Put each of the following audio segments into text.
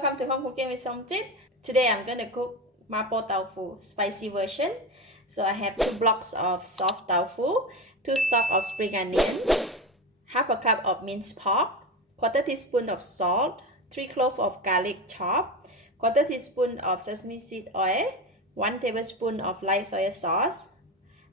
welcome to Home Cooking with Somjit. Today I'm going to cook Mapo tofu, spicy version. So I have 2 blocks of soft tofu, 2 stalk of spring onion, half a cup of minced pork, quarter teaspoon of salt, 3 cloves of garlic chopped, quarter teaspoon of sesame seed oil, 1 tablespoon of light soy sauce,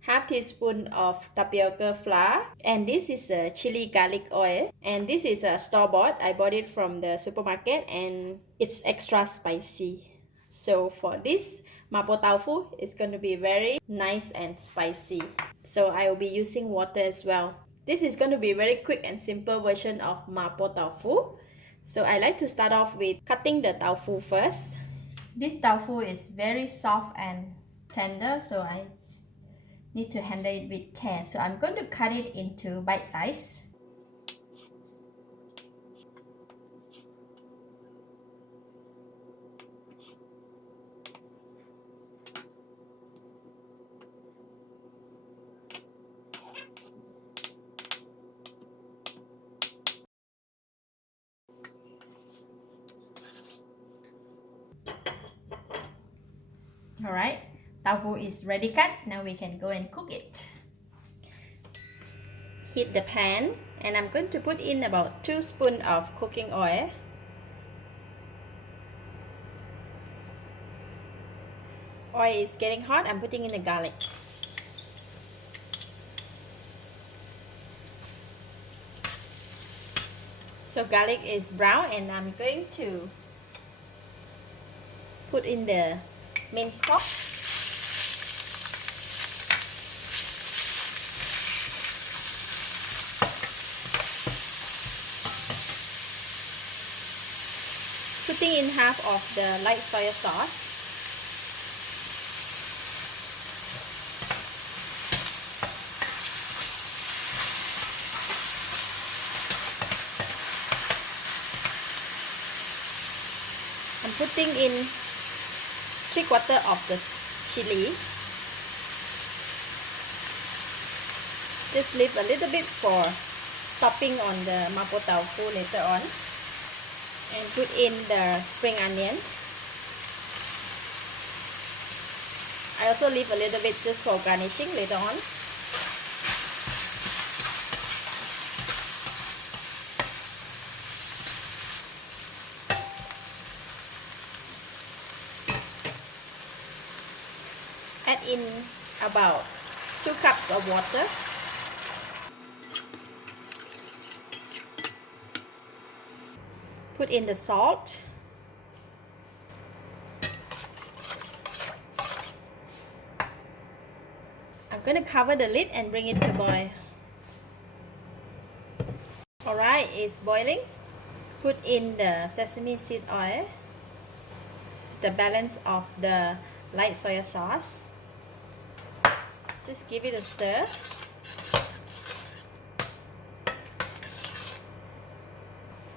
half teaspoon of tapioca flour, and this is a chili garlic oil, and this is a store-bought. I bought it from the supermarket and it's extra spicy. So for this mapo tofu, it's going to be very nice and spicy. So I will be using water as well. This is going to be a very quick and simple version of mapo tofu. So I like to start off with cutting the tofu first. This tofu is very soft and tender, so I need to handle it with care. So I'm going to cut it into bite size. Alright, tofu is ready cut. Now we can go and cook it. Heat the pan, and I'm going to put in about 2 spoons of cooking oil. Oil is getting hot. I'm putting in the garlic. So garlic is brown, and I'm going to put in the minced pork. Putting in half of the light soy sauce. I'm putting in 3/4 of the chili. Just leave a little bit for topping on the mapo tofu later on. And put in the spring onion. I also leave a little bit just for garnishing later on. Add in about 2 cups of water. Put in the salt. I'm going to cover the lid and bring it to boil. Alright, it's boiling. Put in the sesame seed oil, the balance of the light soy sauce. Just give it a stir.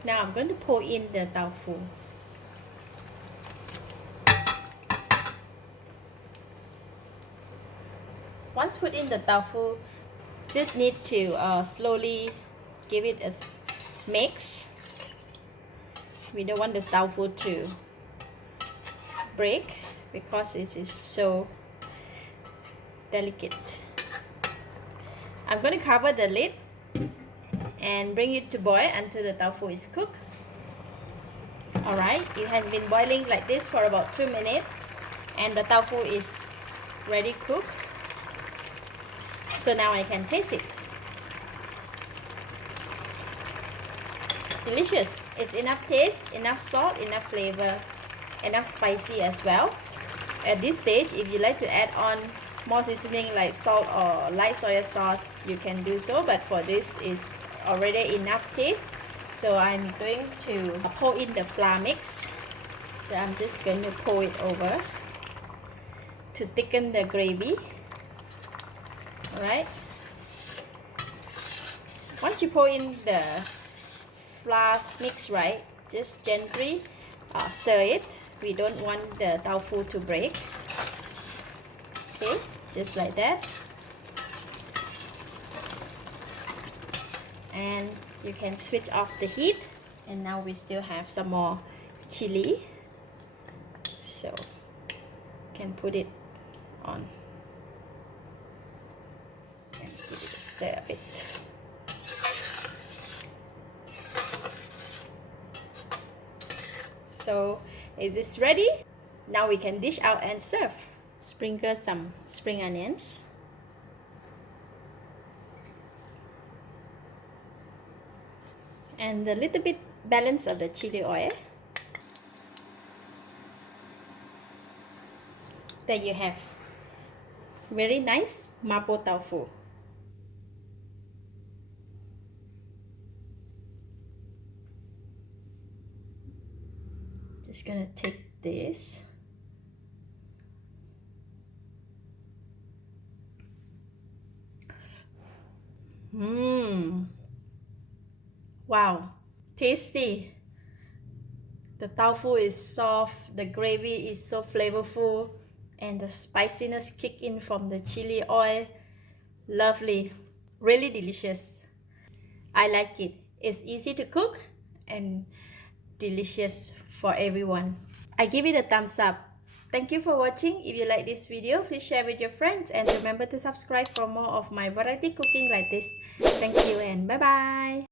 Now I'm going to pour in the tofu. Once put in the tofu, just need to slowly give it a mix. We don't want the tofu to break because it is so delicate. I'm going to cover the lid and bring it to boil until the tofu is cooked. Alright, it has been boiling like this for about 2 minutes, and the tofu is ready cooked. So now I can taste it. Delicious. It's enough taste, enough salt, enough flavor, enough spicy as well. At this stage, if you like to add on more seasoning like salt or light soy sauce, you can do so, but for this is already enough taste. So I'm going to pour in the flour mix. So I'm just going to pour it over to thicken the gravy. Alright. Once you pour in the flour mix, right, just gently stir it. We don't want the tofu to break. Okay, just like that. And you can switch off the heat, and now we still have some more chili. So can put it on and give it a stir a bit. So is this ready? Now we can dish out and serve. Sprinkle some spring onions. And a little bit balance of the chili oil. There you have. Very nice Mapo tofu. Just gonna take this. Wow, tasty. The tofu is soft, the gravy is so flavorful, and the spiciness kick in from the chili oil. Lovely, really delicious. I like it. It's easy to cook and delicious for everyone. I give it a thumbs up. Thank you for watching. If you like this video, please share with your friends and remember to subscribe for more of my variety cooking like this. Thank you and bye bye.